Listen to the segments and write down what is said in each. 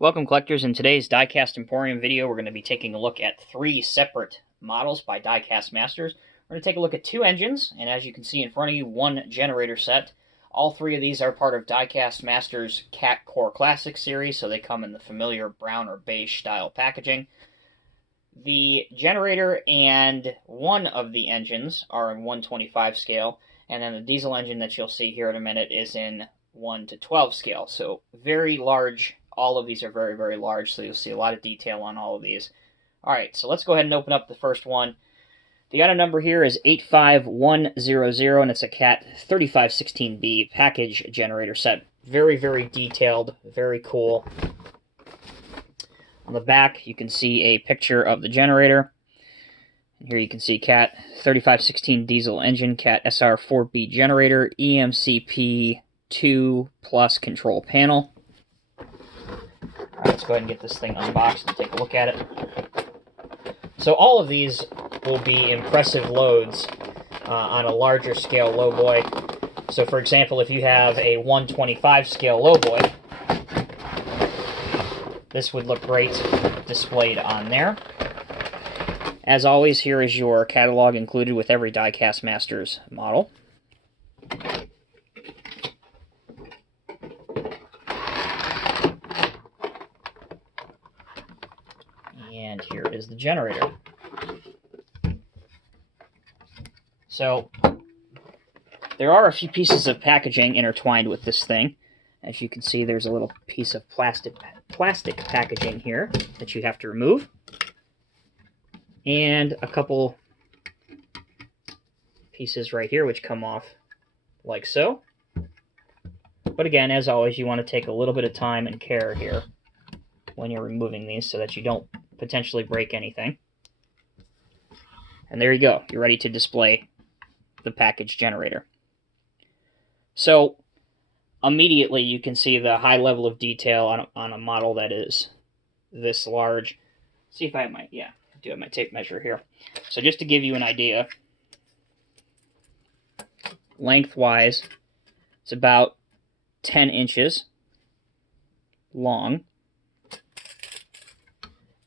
Welcome, collectors. In today's Diecast Emporium video, we're going to be taking a look at three separate models by Diecast Masters. We're going to take a look at two engines, and as you can see in front of you, one generator set. All three of these are part of Diecast Masters Cat Core Classic series, so they come in the familiar brown or beige style packaging. The generator and one of the engines are in 1/25 scale, and then the diesel engine that you'll see here in a minute is in 1/12 scale. So very large. All of these are very, very large, so you'll see a lot of detail on all of these. All right, so let's go ahead and open up the first one. The item number here is 85100, and it's a Cat 3516B package generator set. Very, very detailed, very cool. On the back, you can see a picture of the generator. And here you can see Cat 3516 diesel engine, Cat SR4B generator, EMCP2 plus control panel. All right, let's go ahead and get this thing unboxed and take a look at it. So all of these will be impressive loads on a larger scale lowboy. So for example, if you have a 1/25 scale lowboy, this would look great displayed on there. As always, here is your catalog included with every Diecast Masters model. And here is the generator. So, there are a few pieces of packaging intertwined with this thing. As you can see, there's a little piece of plastic packaging here that you have to remove. And a couple pieces right here which come off like so. But again, as always, you want to take a little bit of time and care here when you're removing these so that you don't potentially break anything. And there you go. You're ready to display the package generator. So immediately you can see the high level of detail on a model that is this large. See if I have my, I do have my tape measure here. So just to give you an idea, lengthwise, it's about 10 inches long.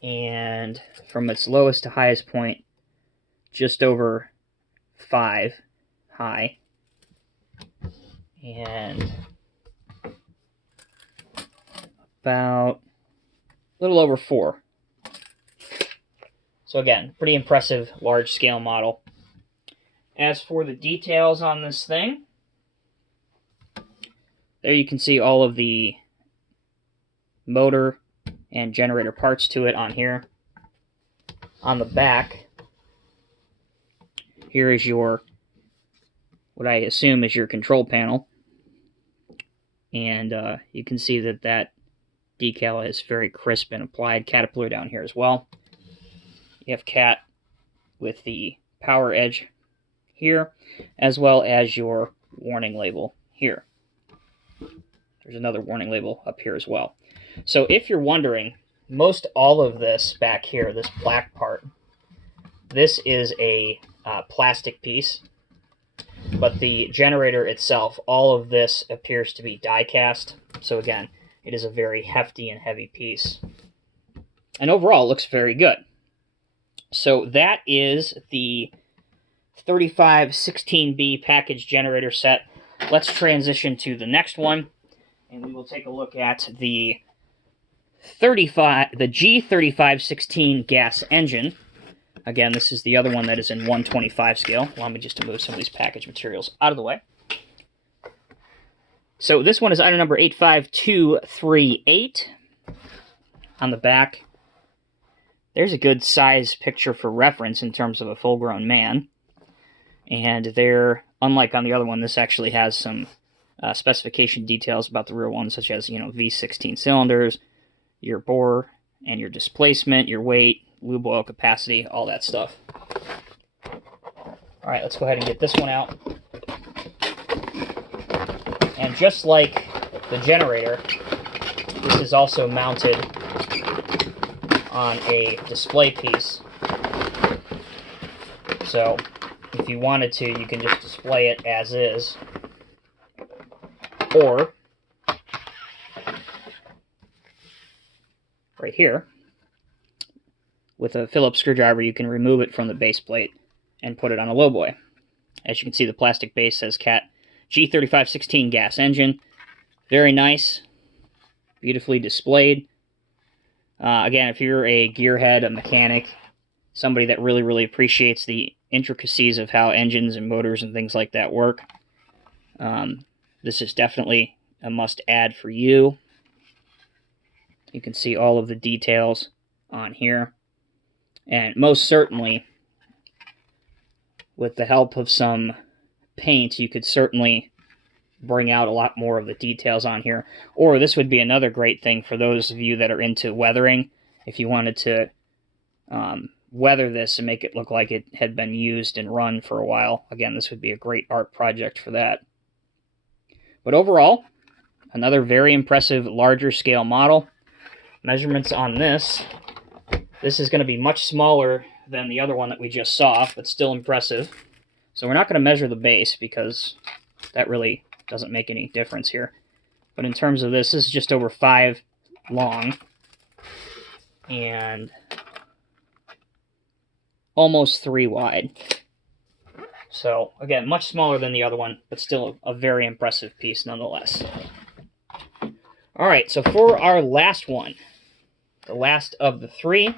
And from its lowest to highest point, just over 5 high, and about a little over 4. So again, pretty impressive large-scale model. As for the details on this thing, there you can see all of the motor and generator parts to it on here. On the back, here is your, what I assume is your control panel. And you can see that that decal is very crisp and applied. Caterpillar down here as well. You have Cat with the power edge here, as well as your warning label here. There's another warning label up here as well. So if you're wondering, most all of this back here, this black part, this is a plastic piece, but the generator itself, all of this appears to be die cast. So again, it is a very hefty and heavy piece. And overall, it looks very good. So that is the 3516B package generator set. Let's transition to the next one, and we will take a look at the G3516 gas engine. Again, this is the other one that is in 1/25 scale. Allow me just to move some of these package materials out of the way. So this one is item number 85238. On the back, there's a good size picture for reference in terms of a full-grown man. And there, unlike on the other one, this actually has some specification details about the rear one, such as, V16 cylinders, your bore and your displacement, your weight, lube oil capacity, all that stuff. All right, let's go ahead and get this one out. And just like the generator, this is also mounted on a display piece. So if you wanted to, you can just display it as is. Or right here. With a Phillips screwdriver, you can remove it from the base plate and put it on a lowboy. As you can see, the plastic base says Cat G3516 gas engine. Very nice, beautifully displayed. Again, if you're a gearhead, a mechanic, somebody that really appreciates the intricacies of how engines and motors and things like that work, this is definitely a must-add for you. You can see all of the details on here. And most certainly, with the help of some paint, you could certainly bring out a lot more of the details on here. Or this would be another great thing for those of you that are into weathering. If you wanted to weather this and make it look like it had been used and run for a while, again, this would be a great art project for that. But overall, another very impressive larger scale model. Measurements on this is going to be much smaller than the other one that we just saw, but still impressive. So we're not going to measure the base because that really doesn't make any difference here. But in terms of this is just over 5 long and almost 3 wide. So again, much smaller than the other one, but still a very impressive piece nonetheless. Alright, so for our last one, the last of the 3,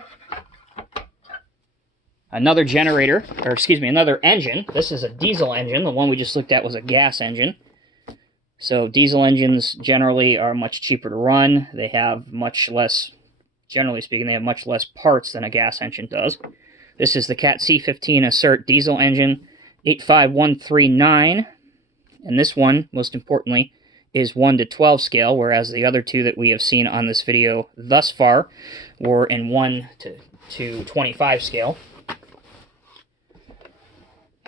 another generator, or excuse me, another engine. This is a diesel engine. The one we just looked at was a gas engine. So diesel engines generally are much cheaper to run. They have much less, generally speaking, they have much less parts than a gas engine does. This is the Cat C15 Assert diesel engine, 85139. And this one, most importantly, is 1 to 12 scale, whereas the other two that we have seen on this video thus far were in 1 to 25 scale.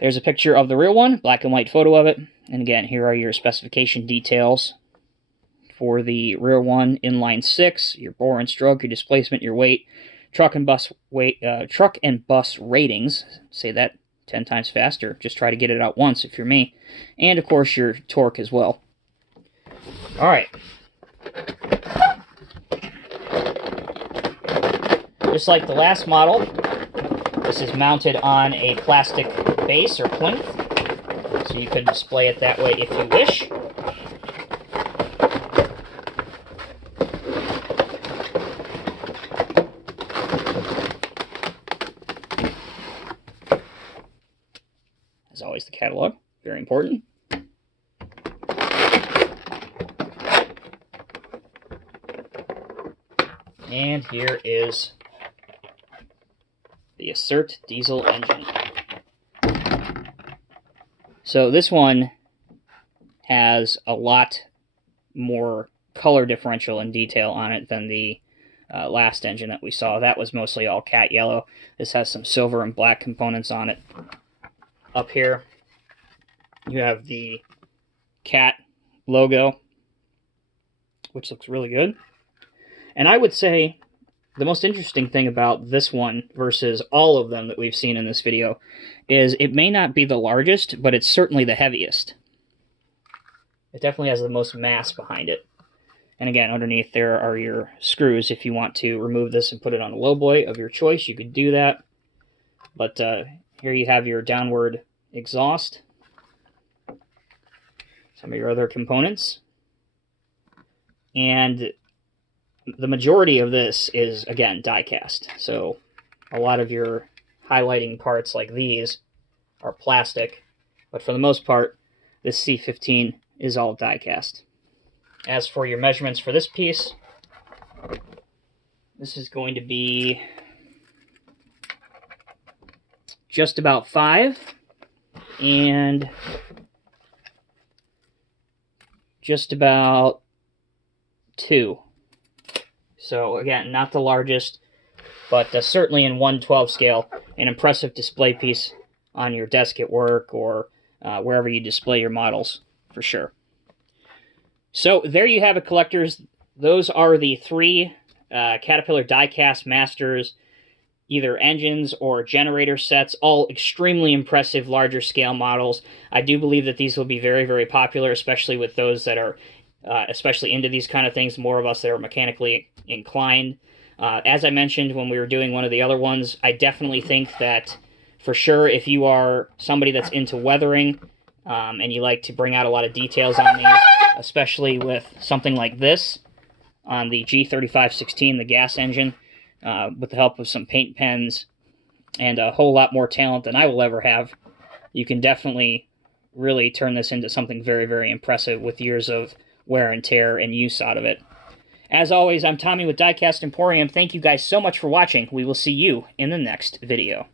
There's a picture of the real one, black and white photo of it. And again, here are your specification details for the rear one: inline 6, your bore and stroke, your displacement, your weight, truck and bus ratings. Say that 10 times faster. Just try to get it out once if you're me. And of course your torque as well. All right. Just like the last model, this is mounted on a plastic base or plinth, so you could display it that way if you wish. As always, the catalog, very important. And here is the Assert diesel engine. So this one has a lot more color differential and detail on it than the last engine that we saw. That was mostly all cat yellow. This has some silver and black components on it. Up here, you have the cat logo, which looks really good. And I would say the most interesting thing about this one versus all of them that we've seen in this video is it may not be the largest, but it's certainly the heaviest. It definitely has the most mass behind it. And again, underneath there are your screws. If you want to remove this and put it on a lowboy of your choice, you could do that. But here you have your downward exhaust. Some of your other components. And the majority of this is, again, die-cast. So a lot of your highlighting parts like these are plastic. But for the most part, this C15 is all die-cast. As for your measurements for this piece, this is going to be just about 5 and just about 2. So again, not the largest, but certainly in 1/12 scale, an impressive display piece on your desk at work or wherever you display your models, for sure. So there you have it, collectors. Those are the 3 Caterpillar Die-Cast Masters, either engines or generator sets, all extremely impressive larger scale models. I do believe that these will be very, very popular, especially with those that are especially into these kind of things, more of us that are mechanically inclined. As I mentioned when we were doing one of the other ones, I definitely think that for sure if you are somebody that's into weathering and you like to bring out a lot of details on these, especially with something like this on the G3516, the gas engine, with the help of some paint pens and a whole lot more talent than I will ever have, you can definitely really turn this into something very, very impressive with years of wear and tear and use out of it. As always, I'm Tommy with Diecast Emporium. Thank you guys so much for watching. We will see you in the next video.